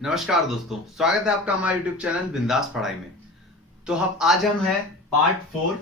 नमस्कार दोस्तों, स्वागत है आपका हमारे YouTube चैनल बिंदास पढ़ाई में। तो आज हम हैं पार्ट 4,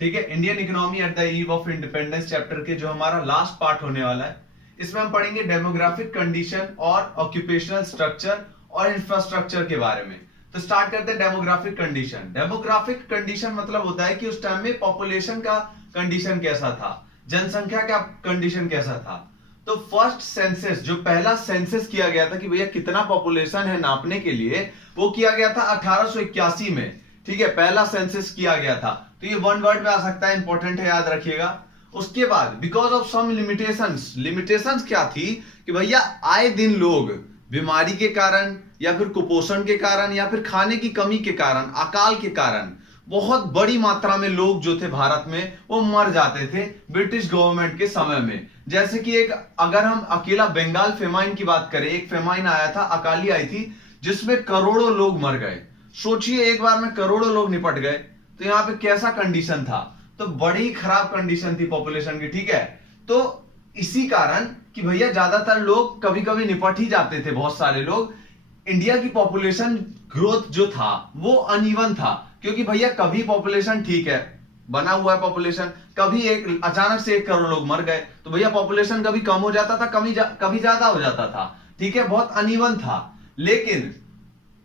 ठीक है, Indian economy at the eve of independence chapter के, जो हमारा लास्ट पार्ट होने वाला है। इसमें हम पढ़ेंगे डेमोग्राफिक कंडीशन और ऑक्यूपेशनल स्ट्रक्चर और इंफ्रास्ट्रक्चर के बारे में। तो स्टार्ट करते हैं डेमोग्राफिक कंडीशन। डेमोग्राफिक कंडीशन मतलब होता है कि उस टाइम में पॉपुलेशन का कंडीशन कैसा था, जनसंख्या का कंडीशन कैसा था। तो फर्स्ट सेंसस, जो पहला सेंसस किया गया था कि भैया कितना पॉपुलेशन है नापने के लिए, वो किया गया था 1881 में, ठीक है, पहला सेंसस किया गया था। तो ये वन वर्ड में आ सकता है, इंपॉर्टेंट है, याद रखिएगा। उसके बाद because of some limitations, limitations क्या थी कि भैया आए दिन लोग बीमारी के कारण या फिर कुपोषण के कारण या फिर खाने की कमी के कारण, अकाल के कारण बहुत बड़ी मात्रा में लोग जो थे भारत में वो मर जाते थे ब्रिटिश गवर्नमेंट के समय में। जैसे कि एक, अगर हम अकेला बंगाल फेमाइन की बात करें, एक फेमाइन आया था, अकाली आई थी, जिसमें करोड़ों लोग मर गए। सोचिए एक बार में करोड़ों लोग निपट गए, तो यहाँ पे कैसा कंडीशन था। तो बड़ी खराब कंडीशन थी पॉपुलेशन की, ठीक है। तो इसी कारण कि भैया ज्यादातर लोग कभी कभी निपट ही जाते थे, बहुत सारे लोग। इंडिया की पॉपुलेशन ग्रोथ जो था वो अनइवन था, क्योंकि भैया कभी पॉपुलेशन ठीक है, बना हुआ है पॉपुलेशन, कभी एक अचानक से 1 करोड़ लोग मर गए, तो भैया पॉपुलेशन कभी कम हो जाता था, कभी ज्यादा हो जाता था, ठीक है, बहुत अनइवन था। लेकिन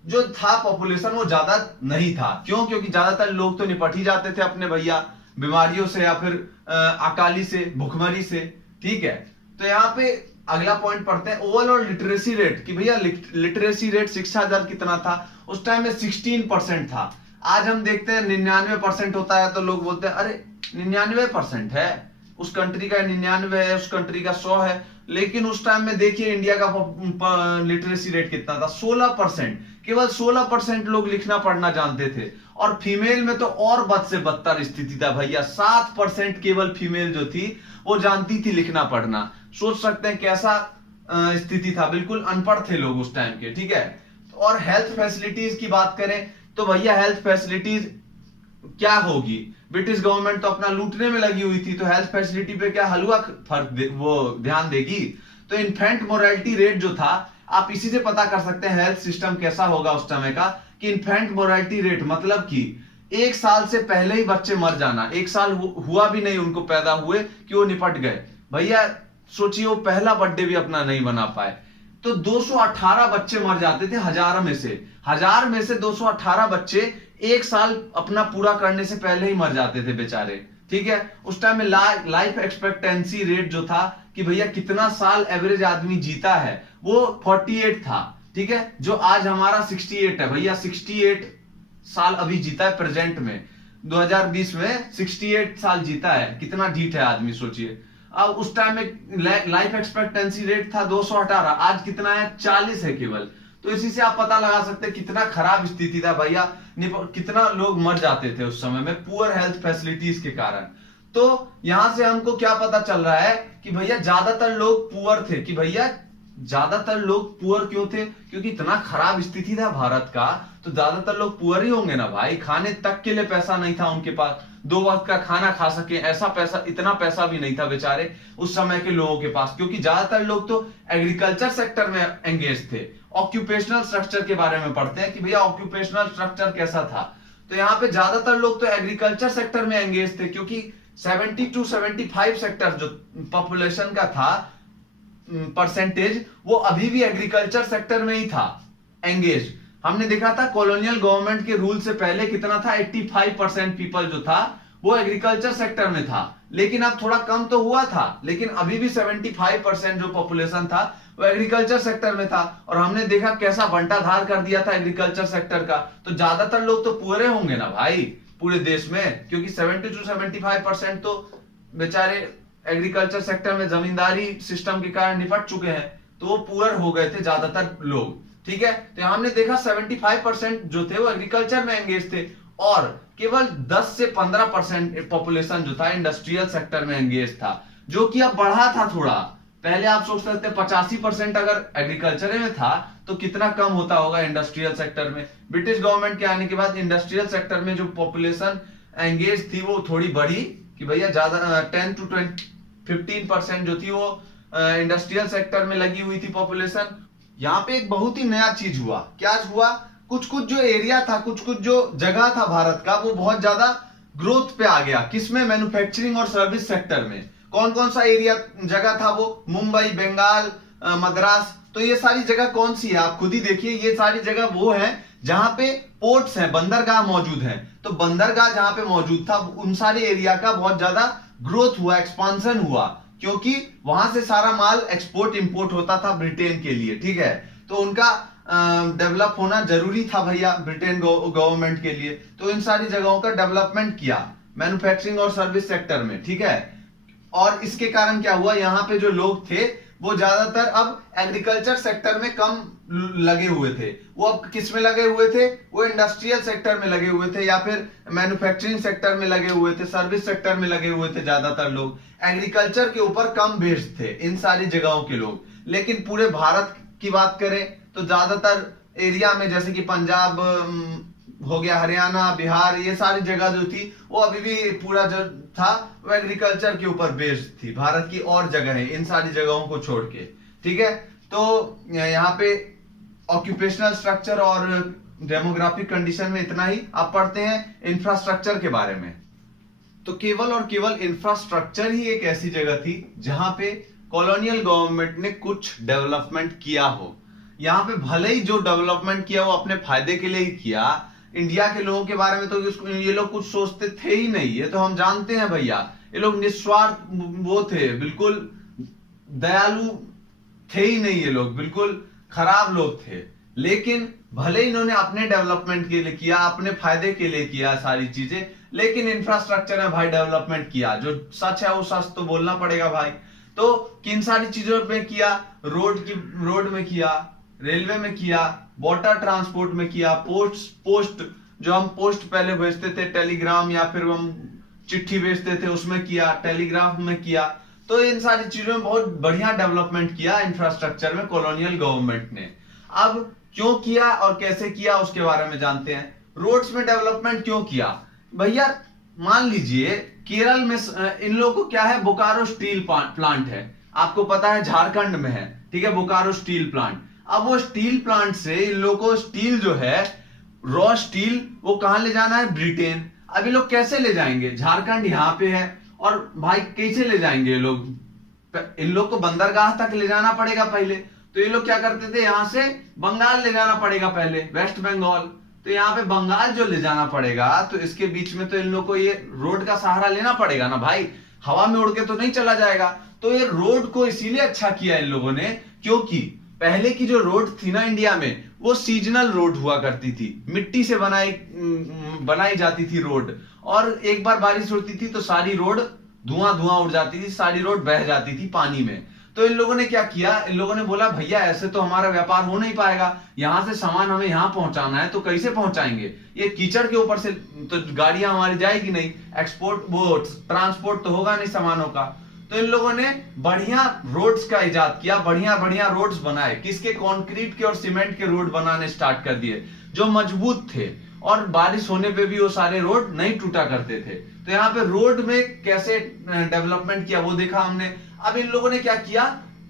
जो था पॉपुलेशन वो ज्यादा नहीं था। क्यों? क्योंकि ज्यादातर लोग तो निपट ही जाते थे अपने भैया बीमारियों से या फिर अकाली से, भुखमरी से, ठीक है। तो यहाँ पे अगला पॉइंट पढ़ते हैं, ओवरऑल लिटरेसी रेट, कि भैया लिटरेसी रेट, शिक्षा दर कितना था उस टाइम में? 16% था। आज हम देखते हैं 99% होता है, तो लोग बोलते हैं अरे 99% है, उस कंट्री का 99 है, उस कंट्री का 100 है। लेकिन उस टाइम में देखिए इंडिया का लिटरेसी रेट कितना था, 16%। केवल 16% लोग लिखना पढ़ना जानते थे। और फीमेल में तो और बद से बदतर स्थिति था भैया, 7% केवल फीमेल जो थी वो जानती थी लिखना पढ़ना। सोच सकते हैं कैसा स्थिति था, बिल्कुल अनपढ़ थे लोग उस टाइम के, ठीक है। और हेल्थ फैसिलिटीज की बात करें तो भैया हेल्थ फैसिलिटीज क्या होगी, ब्रिटिश गवर्नमेंट तो अपना लूटने में लगी हुई थी, तो हेल्थ फैसिलिटी पे क्या हलवा वो ध्यान देगी। तो इन्फेंट मोरालिटी रेट जो था, आप इसी से पता कर सकते हैं हेल्थ सिस्टम कैसा होगा उस समय का, कि इन्फेंट मोरालिटी रेट मतलब कि 1 साल से पहले ही बच्चे मर जाना, 1 साल हुआ भी नहीं उनको पैदा हुए कि वो निपट गए। भैया सोचिए वो पहला बर्थडे भी अपना नहीं बना पाए, तो 218 बच्चे मर जाते थे हजार में से 218 बच्चे 1 साल अपना पूरा करने से पहले ही मर जाते थे बेचारे, ठीक है। उस टाइम में लाइफ एक्सपेक्टेंसी रेट जो था कि भैया कितना साल एवरेज आदमी जीता है, वो 48 था, ठीक है। जो आज हमारा 68 है भैया, 68 साल अभी जीता है प्रेजेंट में, 2020 में 68 साल जीता है। कितना ढीठ है आदमी, सोचिए। अब उस टाइम में लाइफ एक्सपेक्टेंसी रेट था 218, आज कितना है? 40 है केवल। तो इसी से आप पता लगा सकते हैं कितना खराब स्थिति था भैया, कितना लोग मर जाते थे उस समय में पुअर हेल्थ फैसिलिटीज के कारण। तो यहां से हमको क्या पता चल रहा है कि भैया ज्यादातर लोग पुअर थे, कि भैया ज्यादातर लोग पुअर क्यों थे? क्योंकि इतना खराब स्थिति था भारत का, तो ज्यादातर लोग पुअर ही होंगे ना भाई। खाने तक के लिए पैसा नहीं था उनके पास, 2 वक्त का खाना खा सके ऐसा पैसा, इतना पैसा भी नहीं था बेचारे उस समय के लोगों के पास, क्योंकि ज्यादातर लोग तो एग्रीकल्चर सेक्टर में एंगेज थे। ऑक्यूपेशनल स्ट्रक्चर के बारे में पढ़ते हैं कि भैया ऑक्यूपेशनल स्ट्रक्चर कैसा था। तो यहाँ पे ज्यादातर लोग तो एग्रीकल्चर सेक्टर में एंगेज थे, क्योंकि 70 to 75 सेक्टर जो पॉपुलेशन का था परसेंटेज, वो अभी भी एग्रीकल्चर सेक्टर में ही था एंगेज। हमने देखा था कॉलोनियल गवर्नमेंट के रूल से पहले कितना था, 85% पीपल जो था वो एग्रीकल्चर सेक्टर में था। लेकिन अब थोड़ा कम तो हुआ था, लेकिन अभी भी 75% जो पॉपुलेशन था वो एग्रीकल्चर सेक्टर में था। और हमने देखा कैसा बंटाधार कर दिया था एग्रीकल्चर सेक्टर का। तो ज्यादातर लोग तो पूरे होंगे ना भाई पूरे देश में, क्योंकि 70 to 75% तो बेचारे एग्रीकल्चर सेक्टर में जमींदारी सिस्टम के कारण निपट चुके हैं, तो वो पुअर हो गए थे ज्यादातर लोग, ठीक है। तो हमने देखा 75% जो थे वो एग्रीकल्चर में एंगेज थे, और केवल 10 से 15% पॉपुलेशन जो था इंडस्ट्रियल सेक्टर में एंगेज था, जो कि अब बढ़ा था थोड़ा। पहले आप सोच सकते हैं 85% अगर एग्रीकल्चर में था तो कितना कम होता होगा इंडस्ट्रियल सेक्टर में। ब्रिटिश गवर्नमेंट के आने के बाद इंडस्ट्रियल सेक्टर में जो पॉपुलेशन एंगेज थी वो थोड़ी बढ़ी, कि भैया ज्यादा 10 to 15% जो थी वो इंडस्ट्रियल सेक्टर में लगी हुई थी पॉपुलेशन, यहाँ पे एक बहुत ही नया चीज हुआ। क्या हुआ? कुछ कुछ जो एरिया था, कुछ कुछ जो जगह था भारत का, वो बहुत ज्यादा ग्रोथ पे आ गया। किसमें? मैन्युफैक्चरिंग और सर्विस सेक्टर में। कौन कौन सा एरिया जगह था वो? मुंबई, बंगाल, मद्रास। तो ये सारी जगह कौन सी है? आप खुद ही देखिए, ये सारी जगह वो है जहां पे पोर्ट्स हैं, बंदरगाह मौजूद हैं। तो बंदरगाह जहां पे मौजूद था, उन सारे एरिया का बहुत ज्यादा ग्रोथ हुआ, एक्सपांशन हुआ, क्योंकि वहां से सारा माल एक्सपोर्ट इंपोर्ट होता था ब्रिटेन के लिए। ठीक है, तो उनका डेवलप होना जरूरी था भैया ब्रिटेन गवर्नमेंट के लिए। तो इन सारी जगहों का डेवलपमेंट किया मैन्युफैक्चरिंग और सर्विस सेक्टर में। ठीक है, और इसके कारण क्या हुआ, यहाँ पे जो लोग थे वो ज्यादातर अब एग्रीकल्चर सेक्टर में कम लगे हुए थे। वो अब किस में लगे हुए थे? वो इंडस्ट्रियल सेक्टर में लगे हुए थे, या फिर मैन्युफैक्चरिंग सेक्टर में लगे हुए थे, सर्विस सेक्टर में लगे हुए थे। ज्यादातर लोग एग्रीकल्चर के ऊपर कम बेस्ड थे इन सारी जगहों के लोग। लेकिन पूरे भारत की बात करें तो ज्यादातर एरिया में, जैसे कि पंजाब हो गया, हरियाणा, बिहार, ये सारी जगह जो थी वो अभी भी पूरा जो था वो एग्रीकल्चर के ऊपर बेस्ड थी। भारत की और जगह है इन सारी जगहों को छोड़ के। ठीक है, तो यहाँ पे ऑक्यूपेशनल स्ट्रक्चर और डेमोग्राफिक कंडीशन में इतना ही। आप पढ़ते हैं इंफ्रास्ट्रक्चर के बारे में। तो केवल और केवल इंफ्रास्ट्रक्चर ही एक ऐसी जगह थी जहां पे कॉलोनियल गवर्नमेंट ने कुछ डेवलपमेंट किया हो। यहाँ पे भले ही जो डेवलपमेंट किया वो अपने फायदे के लिए ही किया। इंडिया के लोगों के बारे में तो ये लोग कुछ सोचते थे ही नहीं, ये तो हम जानते हैं भैया। ये लोग निस्वार्थ वो थे, बिल्कुल दयालु थे ही नहीं, ये लोग बिल्कुल खराब लोग थे। लेकिन भले इन्होंने अपने डेवलपमेंट के लिए किया, अपने फायदे के लिए किया सारी चीजें, लेकिन इंफ्रास्ट्रक्चर में भाई डेवलपमेंट किया। जो सच है वो सच तो बोलना पड़ेगा भाई। तो किन सारी चीजों में किया? रोड में किया, रेलवे में किया, वाटर ट्रांसपोर्ट में किया, पोस्ट जो हम पोस्ट पहले भेजते थे, टेलीग्राम या फिर हम चिट्ठी भेजते थे, उसमें किया, टेलीग्राफ में किया। तो इन सारी चीजों में बहुत बढ़िया डेवलपमेंट किया इंफ्रास्ट्रक्चर में कॉलोनियल गवर्नमेंट ने। अब क्यों किया और कैसे किया उसके बारे में जानते हैं। रोड्स में डेवलपमेंट क्यों किया भैया? मान लीजिए केरल में इन लोगों को क्या है, बोकारो स्टील प्लांट है, आपको पता है झारखंड में है। ठीक है, बोकारो स्टील प्लांट। अब वो स्टील प्लांट से इन लोगों को स्टील जो है, रॉ स्टील, वो कहां ले जाना है? ब्रिटेन। अब ये लोग कैसे ले जाएंगे? झारखंड यहाँ पे है, और भाई कैसे ले जाएंगे ये लोग? इन लोग को बंदरगाह तक ले जाना पड़ेगा पहले। तो ये लोग क्या करते थे, यहां से बंगाल ले जाना पड़ेगा पहले, वेस्ट बंगाल। तो यहाँ पे बंगाल जो ले जाना पड़ेगा, तो इसके बीच में तो इन लोग को ये रोड का सहारा लेना पड़ेगा ना भाई, हवा में उड़ के तो नहीं चला जाएगा। तो ये रोड को इसीलिए अच्छा किया इन लोगों ने, क्योंकि पहले की जो रोड थी ना इंडिया में, वो सीजनल रोड हुआ करती थी, मिट्टी से बनाई जाती थी रोड। और एक बार बारिश होती थी तो सारी रोड धुआं धुआं उड़ जाती थी, सारी रोड बह जाती थी पानी में। तो इन लोगों ने क्या किया, इन लोगों ने बोला भैया ऐसे तो हमारा व्यापार हो नहीं पाएगा, यहां से सामान हमें यहां पहुंचाना है, तो कैसे पहुंचाएंगे? ये कीचड़ के ऊपर से तो गाड़ियां हमारी जाएगी नहीं, एक्सपोर्ट वो ट्रांसपोर्ट तो होगा नहीं सामानों का। तो इन लोगों ने बढ़िया रोड्स का इजाद किया, बढ़िया बढ़िया रोड्स बनाए। किसके? कंक्रीट के और सीमेंट के रोड बनाने स्टार्ट कर दिए, जो मजबूत थे, और बारिश होने पे भी वो सारे रोड नहीं टूटा करते थे। तो यहाँ पे रोड में कैसे डेवलपमेंट किया वो देखा हमने। अब इन लोगों ने क्या किया,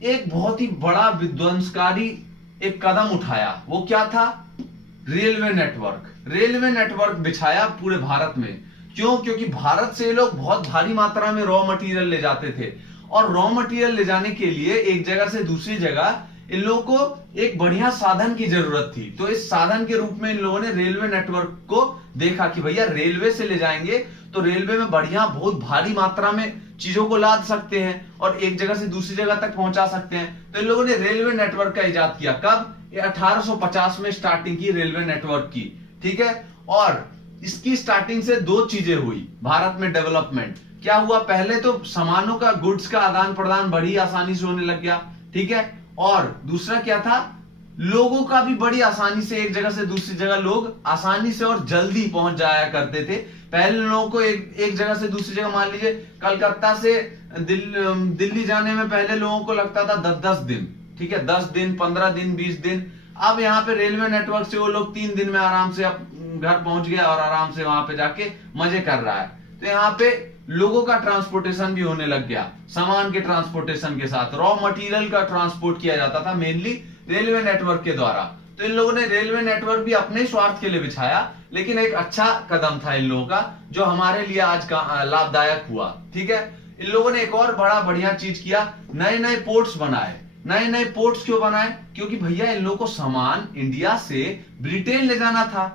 एक बहुत ही बड़ा विध्वंसकारी एक कदम उठाया। वो क्या था? रेलवे नेटवर्क बिछाया पूरे भारत में। क्यों? क्योंकि भारत से ये लोग बहुत भारी मात्रा में रॉ मटेरियल ले जाते थे, और रॉ मटेरियल ले जाने के लिए एक जगह से दूसरी जगह इन लोगों को एक बढ़िया साधन की जरूरत थी। तो इस साधन के रूप में इन लोगों ने रेलवे नेटवर्क को देखा कि भैया रेलवे से ले जाएंगे तो रेलवे में बढ़िया बहुत भारी मात्रा में चीजों को लाद सकते हैं और एक जगह से दूसरी जगह तक पहुंचा सकते हैं। तो इन लोगों ने रेलवे नेटवर्क का इजाद किया। कब? 1850 में स्टार्टिंग की रेलवे नेटवर्क की। ठीक है, और इसकी स्टार्टिंग से दो चीजें हुई भारत में डेवलपमेंट। क्या हुआ? पहले तो सामानों का, गुड्स का आदान प्रदान बड़ी आसानी से होने लग गया। ठीक है, और दूसरा क्या था, लोगों का भी बड़ी आसानी से एक जगह से दूसरी जगह लोग आसानी से और जल्दी पहुंच जाया करते थे। पहले लोगों को एक जगह से दूसरी जगह, मान लीजिए कलकत्ता से दिल्ली जाने में पहले लोगों को लगता था 10-10 दिन। ठीक है, 10 दिन, 15 दिन, 20 दिन। अब यहाँ पे रेलवे नेटवर्क से वो लोग 3 दिन में आराम से घर पहुंच गया और आराम से वहां पे जाके मजे कर रहा है। तो यहाँ पे लोगों का ट्रांसपोर्टेशन भी होने लग गया, सामान के ट्रांसपोर्टेशन के साथ रॉ मटेरियल का ट्रांसपोर्ट किया जाता था मेनली रेलवे नेटवर्क के द्वारा। तो इन लोगों ने रेलवे नेटवर्क भी अपने स्वार्थ के लिए बिछाया, लेकिन एक अच्छा कदम था इन लोगों का जो हमारे लिए आज का लाभदायक हुआ। ठीक है, इन लोगों ने एक और बड़ा बढ़िया चीज किया, नए नए पोर्ट्स बनाए। नए नए पोर्ट्स क्यों बनाए? क्योंकि भैया इन लोगों को सामान इंडिया से ब्रिटेन ले जाना था।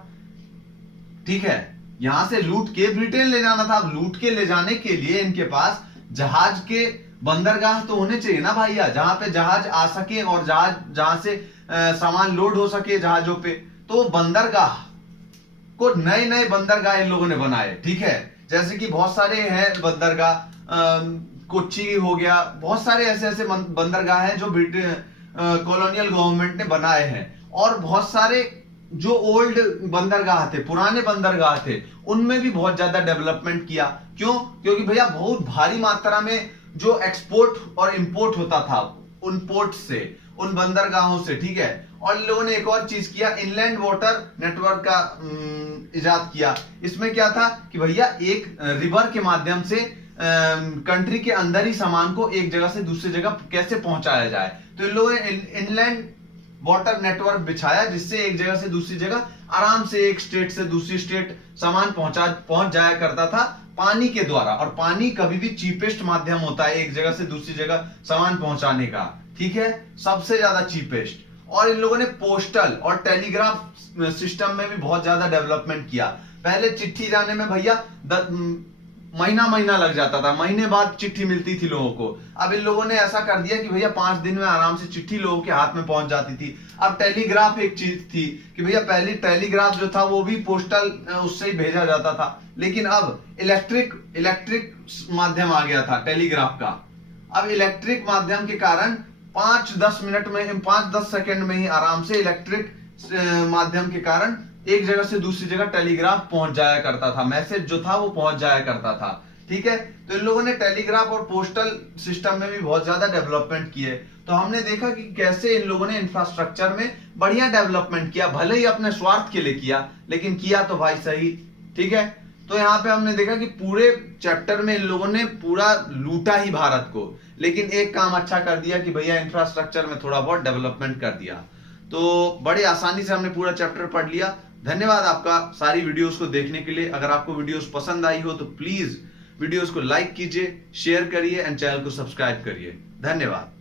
ठीक है, यहां से लूट के ब्रिटेन ले जाना था। अब लूट के ले जाने के लिए इनके पास जहाज के बंदरगाह तो होने चाहिए ना भैया, जहां पे जहाज आ सके और जहां से सामान लोड हो सके जहाजों पे। तो बंदरगाह को नए नए बंदरगाह इन लोगों ने बनाए। ठीक है, जैसे कि बहुत सारे हैं बंदरगाह, कोच्चि हो गया, बहुत सारे ऐसे ऐसे बंदरगाह हैं जो कॉलोनियल गवर्नमेंट ने बनाए हैं। और बहुत सारे जो ओल्ड बंदरगाह थे, पुराने बंदरगाह थे, उनमें भी बहुत ज्यादा डेवलपमेंट किया। क्यों? क्योंकि भैया बहुत भारी मात्रा में जो एक्सपोर्ट और इंपोर्ट होता था उन पोर्ट से, उन बंदरगाहों से। ठीक है, और इन लोगों ने एक और चीज किया, इनलैंड वाटर नेटवर्क का इजाद किया। इसमें क्या था कि भैया एक रिवर के माध्यम से कंट्री के अंदर ही सामान को एक जगह से दूसरी जगह कैसे पहुंचाया जाए। तो इन लोगों ने इनलैंड वाटर नेटवर्क बिछाया, जिससे एक जगह से दूसरी जगह आराम से, एक स्टेट से दूसरी स्टेट सामान पहुंच जाया करता था पानी के द्वारा। और पानी कभी भी चीपेस्ट माध्यम होता है एक जगह से दूसरी जगह सामान पहुंचाने का। ठीक है, सबसे ज्यादा चीपेस्ट। और इन लोगों ने पोस्टल और टेलीग्राफ सिस्टम में भी बहुत ज्यादा डेवलपमेंट किया। पहले चिट्ठी जाने में भैया महीना महीना लग जाता था, महीने बाद चिट्ठी मिलती थी लोगों को। अब इन लोगों ने ऐसा कर दिया कि भैया 5 दिन में आराम से चिट्ठी लोगों के हाथ में पहुंच जाती थी। अब टेलीग्राफ एक चीज थी कि भैया पहले टेलीग्राफ जो था वो भी पोस्टल उससे ही भेजा जाता था, लेकिन अब इलेक्ट्रिक माध्यम आ गया था टेलीग्राफ का। अब इलेक्ट्रिक माध्यम के कारण 5-10 सेकंड में ही आराम से इलेक्ट्रिक माध्यम के कारण एक जगह से दूसरी जगह टेलीग्राफ पहुंच जाया करता था, मैसेज जो था वो पहुंच जाया करता था। ठीक है, तो इन लोगों ने टेलीग्राफ और पोस्टल सिस्टम में भी बहुत ज्यादा डेवलपमेंट किए। तो हमने देखा कि कैसे इन लोगों ने इंफ्रास्ट्रक्चर में बढ़िया डेवलपमेंट किया, भले ही अपने स्वार्थ के लिए किया, लेकिन किया तो भाई सही। ठीक है, तो यहाँ पे हमने देखा कि पूरे चैप्टर में इन लोगों ने पूरा लूटा ही भारत को, लेकिन एक काम अच्छा कर दिया कि भैया इंफ्रास्ट्रक्चर में थोड़ा बहुत डेवलपमेंट कर दिया। तो बड़े आसानी से हमने पूरा चैप्टर पढ़ लिया। धन्यवाद आपका सारी वीडियोस को देखने के लिए। अगर आपको वीडियोस पसंद आई हो तो प्लीज वीडियोस को लाइक कीजिए, शेयर करिए एंड चैनल को सब्सक्राइब करिए। धन्यवाद।